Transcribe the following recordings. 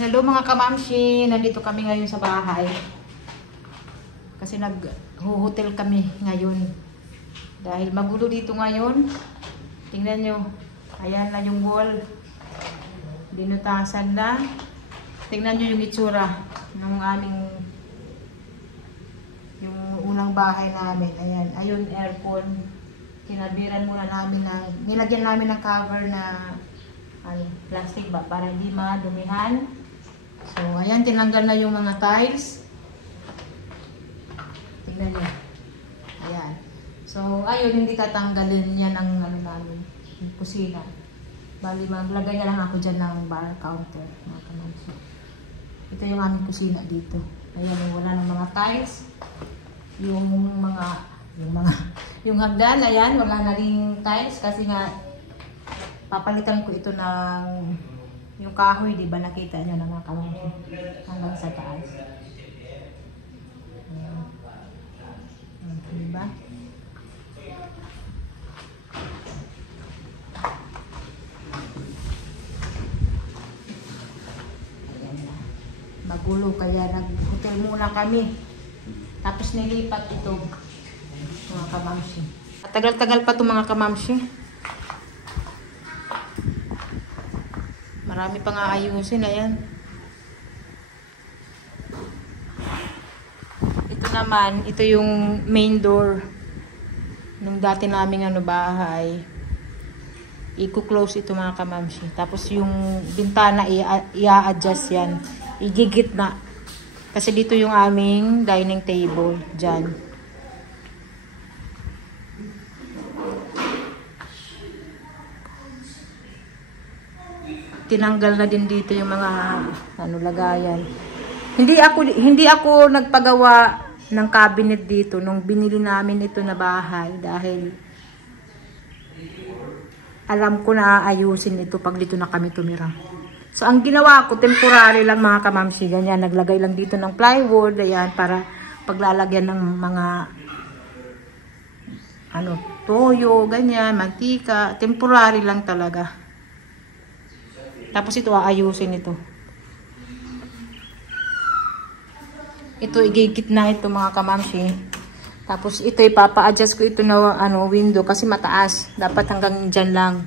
Hello mga kamamshi, nandito kami ngayon sa bahay. Kasi nag-hotel kami ngayon. Dahil magulo dito ngayon. Tingnan nyo, ayan na yung wall. Binutasan na. Tingnan nyo yung itsura ng aming yung unang bahay namin. Ayan, ayun aircon. Kinabiran muna namin nilagyan namin ng cover na plastic ba para hindi madumihan. So, ayan, tinanggal na yung mga tiles. Tingnan nyo. Ayan. So, ayun, hindi tatanggalin yan ang namin, yung kusina. Bali, maglagay na lang ako dyan ng bar counter. Ito yung aming kusina dito. Ayan, wala ng mga tiles. Yung hagdan, ayan, wala na rin tiles kasi nga papalitan ko ito ng yung kahoy, di ba nakita nyo na mga kamamshi hanggang sa taas. Di ba? Magulo kaya nag-hotel muna kami. Tapos nilipat ito mga kamamshi. Tagal-tagal pa ito mga kamamshi. Marami pang aayusin, ayan. Ito naman, ito yung main door nung dati naming bahay. I-close ito mga kamamshi. Tapos yung bintana i-adjust yan. Igigit na. Kasi dito yung aming dining table dyan. Tinanggal na din dito yung mga lagayan. Hindi ako nagpagawa ng cabinet dito nung binili namin ito na bahay dahil alam ko na aayusin ito pag dito na kami tumira. So ang ginawa ko temporary lang mga kamamshi, ganyan, naglagay lang dito ng plywood, ayan, para paglalagyan ng mga toyo, ganyan, mantika, temporary lang talaga. Tapos ito aayusin ito. Ito igigit na ito mga kamamshi. Tapos ito ipapa-adjust ko ito na window kasi mataas. Dapat hanggang dyan lang.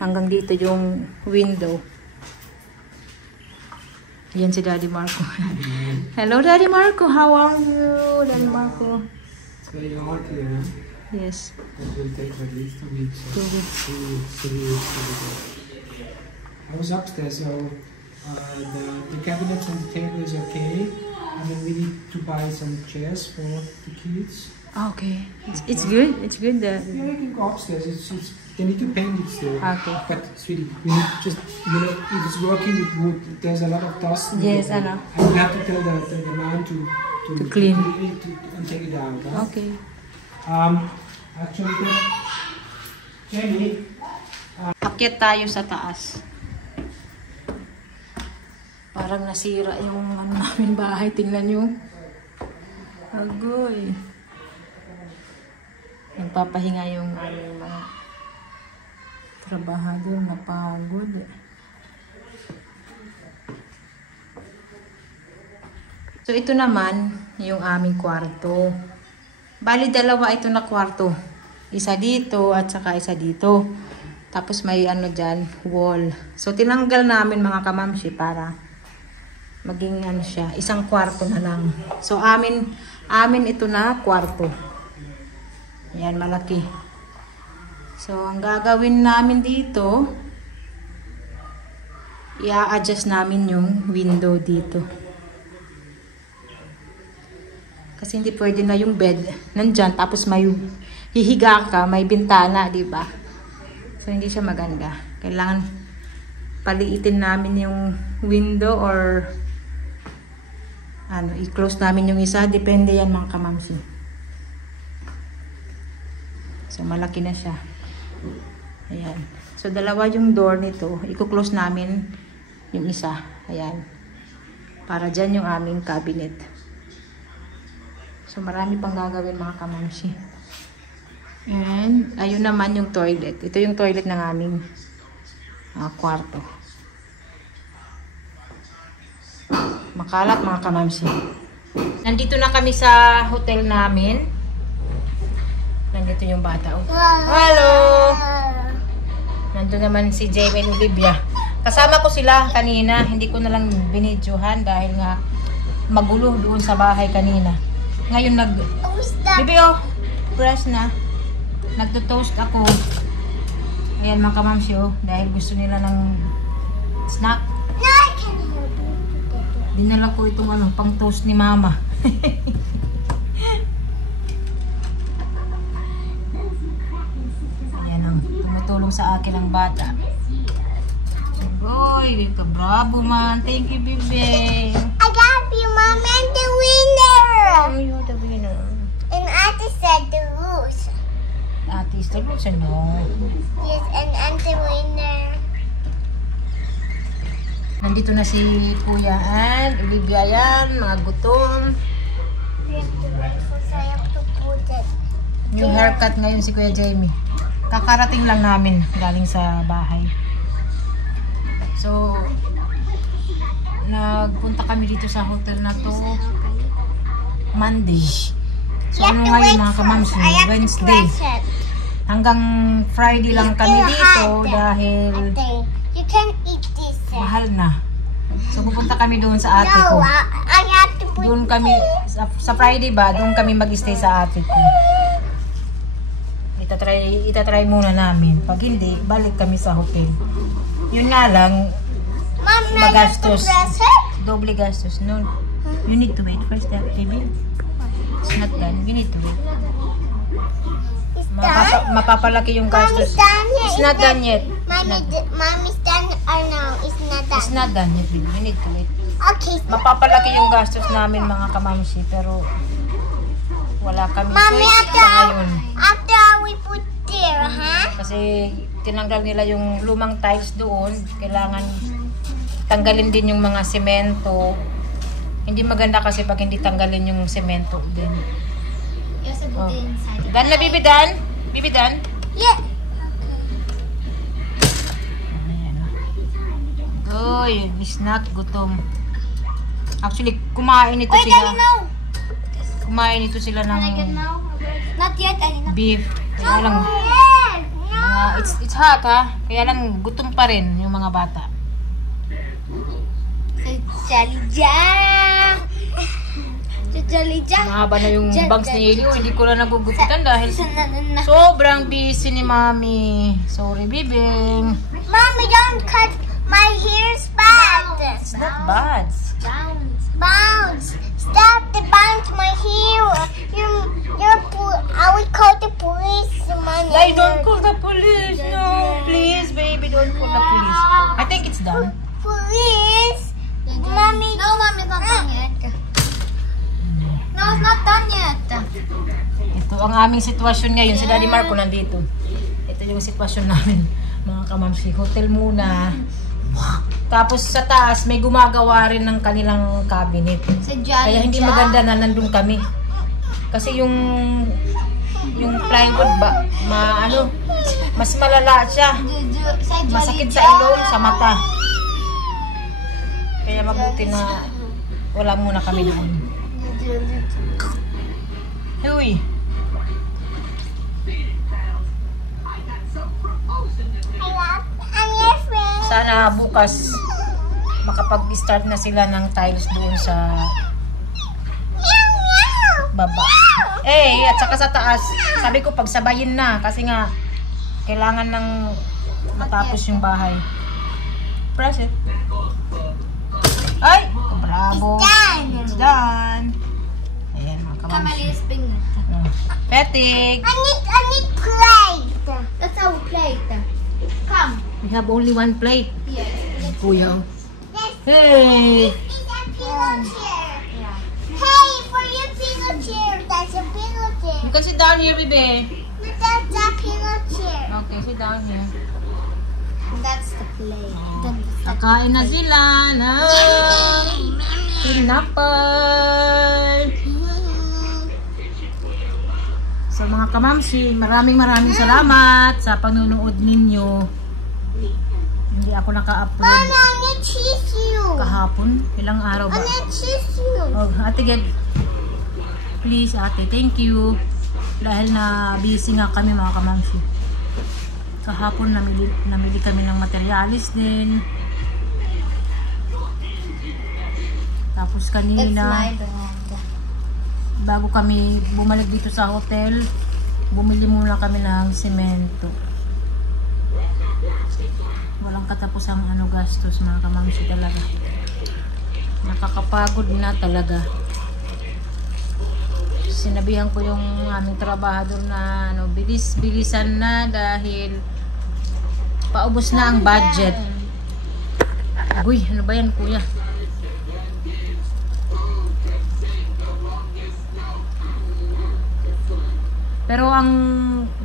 Hanggang dito yung window. Yan si Daddy Marco. Hello Daddy Marco, how are you? Daddy Marco. It's very hot here. Yes. It will take at least 2 weeks. 2 weeks. 3 weeks. I was upstairs, so the cabinets and the table is okay. And then we need to buy some chairs for the kids. Okay. It's good. It's good. Yeah, you can go upstairs. They need to paint it still. Okay. But sweetie, we need just if it's working with wood, there's a lot of dust. Yes, I know. I will have to tell the man to clean and take it out. Huh? Okay. Actually, Jenny. Akyat tayo sa taas. Parang nasira yung namin bahay. Tingnan nyo. Agoy. Nagpapahinga yung aming mga trabahador. Napagod. So ito naman yung aming kwarto. Bali dalawa ito na kwarto. Isa dito at saka isa dito. Tapos may dyan, wall. So tinanggal namin mga kamamshi para maging siya, isang kwarto na lang. So amin ito na kwarto. Ayan, malaki. So ang gagawin namin dito, i-adjust namin yung window dito. Kasi hindi pwede na yung bed nandyan, tapos may hihiga ka, may bintana, di ba? So hindi siya maganda. Kailangan paliitin namin yung window or i-close namin yung isa. Depende yan mga kamamshi. So malaki na siya. Ayan. So dalawa yung door nito. I-close namin yung isa. Ayan. Para dyan yung aming cabinet. So marami pang gagawin mga kamamshi. And ayun naman yung toilet. Ito yung toilet ng aming kwarto. Makalat mga kamamsi. Nandito na kami sa hotel namin. Nandito yung bata. Oh. Hello! Nandito naman si Jamie and Olivia. Kasama ko sila kanina. Hindi ko na lang binidyohan dahil nga magulo doon sa bahay kanina. Ngayon Bibi oh, brush na. Nagto-toast ako. Ayan mga kamamsi oh. Dahil gusto nila ng snack. Dinala ko itong pang toast ni mama. Ayan ang tumutulong sa akin ang bata. Boy, bravo man. Thank you, baby. I got you, Mom, and the winner. Oh, you're the winner. And Ate said the rules. Ate is the rules, no? Yes, and I'm the winner. Nandito na si Kuya and Olivia yan, mga gutom. We have to wait for Saya to put it. New haircut ngayon si Kuya Jamie. Kakarating lang namin galing sa bahay. So, nagpunta kami dito sa hotel na to Monday. So, ano ngayon mga kamamsi? Wednesday. Hanggang Friday lang kami dito dahil You can eat this. mahal na. So, pupunta kami doon sa ate ko. No, I have to put Doon kami, sa Friday ba, doon kami mag-stay sa ate ko. Itatry muna namin. Pag hindi, balik kami sa hotel. Yun nga lang, Mom, now you have to magastos. press it. Doble gastos. No, you need to wait first, baby. It's not done. You need to wait. It's done. Mapapalaki yung gastos. Mommy's done yet. It's not done yet. Mommy's done or no? It's not done. It's not done yet, baby. You need to wait. Okay. Mapapalaki yung gastos namin mga kamamsi, pero wala kami Mommy, choice sa ngayon. after we put there, huh? Kasi tinanggal nila yung lumang tiles doon. Kailangan tanggalin din yung mga semento. Hindi maganda kasi pag hindi tanggalin yung semento din. You also Oh. Dan na, Bibi Dan? Bibi Dan? Yeah. Ayan. Uy, snack, gutom. Actually, kumain ito sila. Kumain ito sila ng Not yet, I know. beef. Kaya lang, it's hot ha. Kaya lang, gutom pa rin yung mga bata. Mahaba na yung bangs ni Elio. Hindi ko na nagugupitan dahil sobrang busy ni Mami. Sorry, Bibing. Mommy, don't cut my hair's bad. It's not bad. Bounce. Stop the bounce my hair. I will call the police, Mommy. I don't call the police. No, please, baby, don't call the police. I think it's done. Police. Mommy. No, Mommy, it's not done yet. No, it's not done yet. Ito ang aming sitwasyon ngayon. Si Daddy Marco nandito. Ito yung sitwasyon namin, mga kamamsi. Hotel muna. Tapos sa taas, may gumagawa rin ng kanilang cabinet. Kaya hindi maganda na nandun kami. Kasi yung plywood ba, mas malala siya. Masakit sa ilong, sa mata. Kaya mabuti na wala muna kami doon. Huy! Sana bukas makapag-start na sila ng tiles doon sa baba. At saka sa taas, sabi ko pagsabayin na kasi nga kailangan ng matapos yung bahay. Press it. Ay! Bravo! It's done! Ayan mga kamamsi. Petig! I need plate. That's our plate. Come. We have only one plate. Yes. Kuya. Hey! It's a pillow chair. Yeah. Hey, for your pillow chair. That's a pillow chair. You can sit down here, baby. That's a pillow chair. Okay, sit down here. That's the plate. Kakain na sila ng tinapay. So mga kamamsi, maraming salamat sa panunood ninyo. Hindi ako naka-upload. Mommy, I need tissue. Kahapon. Ilang araw ba? I need tissue. Oh, Ate Ged. Please, ate. Thank you. Dahil na busy nga kami mga kamamsi. Kahapon namili kami ng materialis din. Tapos kanina, bago kami bumalik dito sa hotel, bumili muna kami ng semento. Walang katapusang gastos mga kamamsi talaga. Nakakapagod na talaga. Sinabihan ko yung aming trabahador na bilis-bilisan na dahil paubos na ang budget. Uy, ano ba yan kuya? Pero ang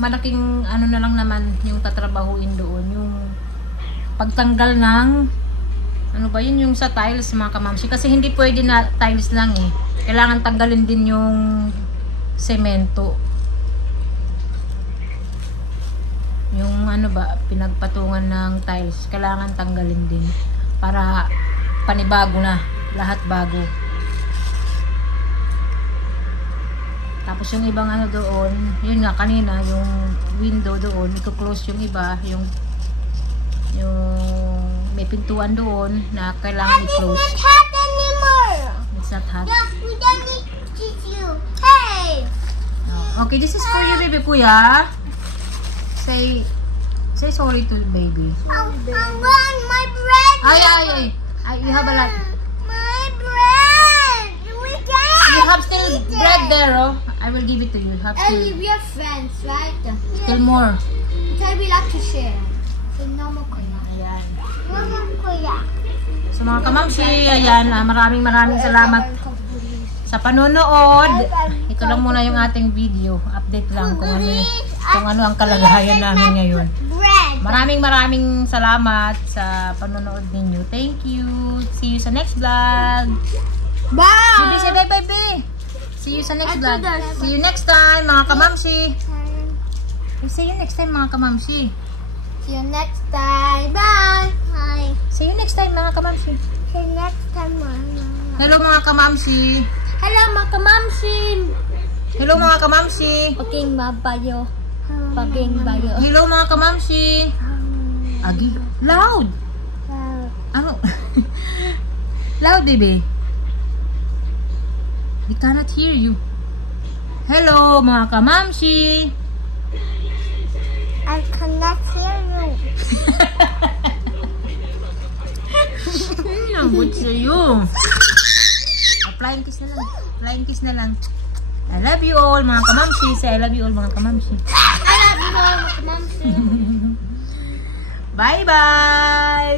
malaking na lang naman yung tatrabahuin doon, yung pagtanggal ng yung sa tiles mga kamamsi, kasi hindi pwede na tiles lang eh. Kailangan tanggalin din yung semento. Yung pinagpatungan ng tiles, kailangan tanggalin din para panibago na, lahat bago. Tapos yung ibang doon, yun nga kanina, yung window doon, i-close yung iba, yung may pintuan doon na kailangan i-close. It's not hot anymore. It's not hot. Yeah, we don't need tissue. Hey! Okay, this is for you, baby kuya. Say sorry to baby. I want my bread. Ay. You have a lot. My bread. We can't. You have still bread there, oh. I will give it to you. Have still, we are friends, right? still more. Because we like to share. So no more kuya. Ayan. No more kuya. So mga kamamsi, ayan, maraming salamat sa panonood. Ito lang muna yung ating video. Update lang kung ano ang kalagayan namin ngayon. Maraming salamat sa panonood ninyo. Thank you. See you sa next vlog. Bye! Say bye bye. See you sa next vlog. See you next time mga kamamsi. See you next time mga kamamsi. See you next time. Bye! Bye! See you next time mga kamamsi. See you next time, Mama. Hello mga kamamsi. Hello, mga kamamsin. Hello mga kamamsi. Paging mabayo. Paging bayo. Hello mga kamamsi. Agi. Loud. Ano? Loud, baby. We cannot hear you. Hello mga kamamsi. I cannot hear you. Ang good sa'yo. Flying kiss na lang. Flying kiss na lang. I love you all mga kamamsi. Say I love you all mga kamamsi. I love you, mga kamamsin. Bye bye.